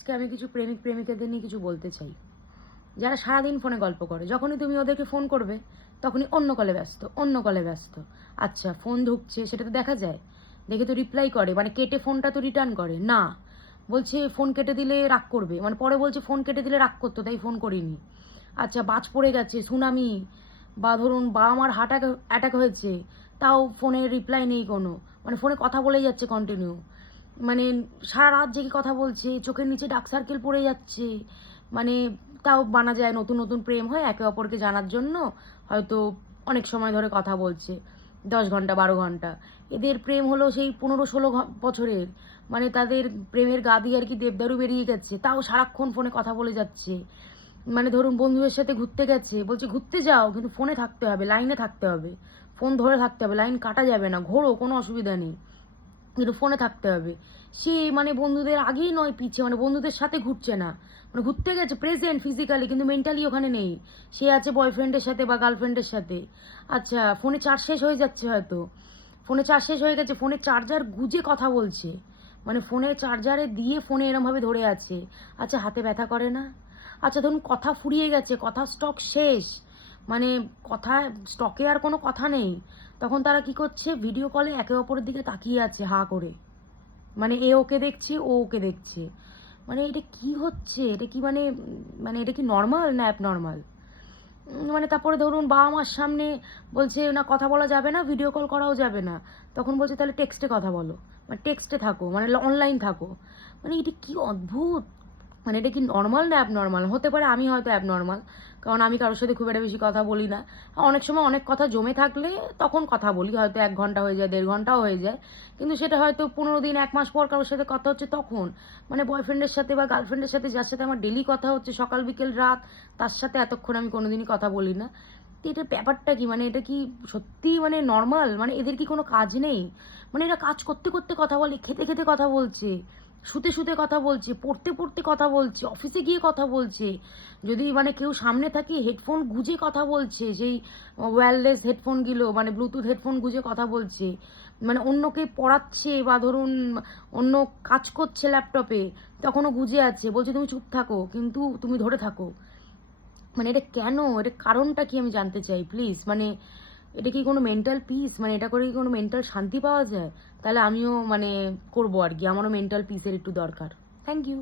আজকে আমি কিছু প্রেমিক প্রেমিকাদের নিয়ে কিছু বলতে চাই, যারা সারাদিন ফোনে গল্প করে। যখনই তুমি ওদেরকে ফোন করবে তখনই অন্য কলে ব্যস্ত, অন্য কলে ব্যস্ত। আচ্ছা, ফোন ঢুকছে সেটা তো দেখা যায়, দেখে তো রিপ্লাই করে, মানে কেটে ফোনটা তো রিটার্ন করে না। বলছে ফোন কেটে দিলে রাগ করবে, মানে পরে বলছে ফোন কেটে দিলে রাগ করতো তাই ফোন করিনি। আচ্ছা, বাজ পড়ে গেছে, সুনামি, বা ধরুন বাবা মার হার্ট অ্যাটাক হয়েছে, তাও ফোনে রিপ্লাই নেই কোনো, মানে ফোনে কথা বলেই যাচ্ছে কন্টিনিউ। মানে সারা রাত জেগে কথা বলছে, চোখের নিচে ডার্ক সার্কেল পড়ে যাচ্ছে। মানে তাও মানা যায় নতুন নতুন প্রেম হয়, একে অপরকে জানার জন্য হয়তো অনেক সময় ধরে কথা বলছে, 10 ঘন্টা 12 ঘন্টা। এদের প্রেম হলো সেই 15-16 বছরের, মানে তাদের প্রেমের গা দিয়ে আর কি দেবদারু বেরিয়ে গেছে, তাও সারাক্ষণ ফোনে কথা বলে যাচ্ছে। মানে ধরুন বন্ধুদের সাথে ঘুরতে গেছে, বলছে ঘুরতে যাও কিন্তু ফোনে থাকতে হবে, লাইনে থাকতে হবে, ফোন ধরে থাকতে হবে, লাইন কাটা যাবে না, ঘোরো কোনো অসুবিধা নেই, কিন্তু ফোনে থাকতে হবে। সে মানে বন্ধুদের আগেই নয় পিছে, মানে বন্ধুদের সাথে ঘুরছে না, মানে ঘুরতে গেছে প্রেজেন্ট ফিজিক্যালি কিন্তু মেন্টালি ওখানে নেই, সে আছে বয়ফ্রেন্ডের সাথে বা গার্লফ্রেন্ডের সাথে। আচ্ছা, ফোনে চার্জ শেষ হয়ে যাচ্ছে হয়তো, ফোনে চার্জ শেষ হয়ে গেছে, ফোনে চার্জার গুজে কথা বলছে, মানে ফোনে চার্জারে দিয়ে ফোনে এরমভাবে ধরে আছে। আচ্ছা, হাতে ব্যথা করে না? আচ্ছা ধরুন কথা ফুরিয়ে গেছে, কথা স্টক শেষ, মানে কথা স্টকে আর কোনো কথা নেই, তখন তারা কি করছে, ভিডিও কলে একে অপরের দিকে তাকিয়ে আছে হা করে, মানে এ ওকে দেখছে ও ওকে দেখছে। মানে এটা কি হচ্ছে, এটা কি মানে, মানে এটা কি নর্মাল না অ্যাব নর্মাল? মানে তারপরে ধরুন বাবা মার সামনে বলছে না কথা বলা যাবে না, ভিডিও কল করাও যাবে না, তখন বলছে তাহলে টেক্সটে কথা বলো, মানে টেক্সটে থাকো, মানে অনলাইন থাকো। মানে এটা কি অদ্ভুত, মানে এটা কি নর্মাল না অ্যাবনর্মাল? হতে পারে আমি হয়তো অ্যাবনর্মাল, কারণ আমি কারোর সাথে খুব একটা বেশি কথা বলি না। অনেক সময় অনেক কথা জমে থাকলে তখন কথা বলি, হয়তো 1 ঘন্টা হয়ে যায়, 1.5 ঘন্টাও হয়ে যায়, কিন্তু সেটা হয়তো 15 দিন 1 মাস পর কারোর সাথে কথা হচ্ছে তখন। মানে বয়ফ্রেন্ডের সাথে বা গার্লফ্রেন্ডের সাথে যার সাথে আমার ডেলি কথা হচ্ছে সকাল বিকেল রাত, তার সাথে এতক্ষণ আমি কোনোদিনই কথা বলি না। তো এটার ব্যাপারটা কি, মানে এটা কি সত্যি মানে নর্মাল? মানে এদের কি কোনো কাজ নেই? মানে এরা কাজ করতে করতে কথা বলে, খেতে খেতে কথা বলছে, শুতে শুতে কথা বলছে, পড়তে পড়তে কথা বলছে, অফিসে গিয়ে কথা বলছে, যদি মানে কেউ সামনে থাকে হেডফোন গুজে কথা বলছে, সেই ওয়্যারলেস হেডফোনগুলো মানে ব্লুটুথ হেডফোন গুজে কথা বলছে, মানে অন্যকে পড়াচ্ছে বা ধরুন অন্য কাজ করছে ল্যাপটপে, তখনও গুজে আছে, বলছে তুমি চুপ থাকো কিন্তু তুমি ধরে থাকো। মানে এটা কেন, এটা কারণটা কি আমি জানতে চাই প্লিজ। মানে এটা কি কোনো মেন্টাল পিস, মানে এটা করে কি কোনো মেন্টাল শান্তি পাওয়া যায়? তাহলে আমিও মানে করবো আর কি, আমারও মেন্টাল পিসের একটু দরকার। Thank you.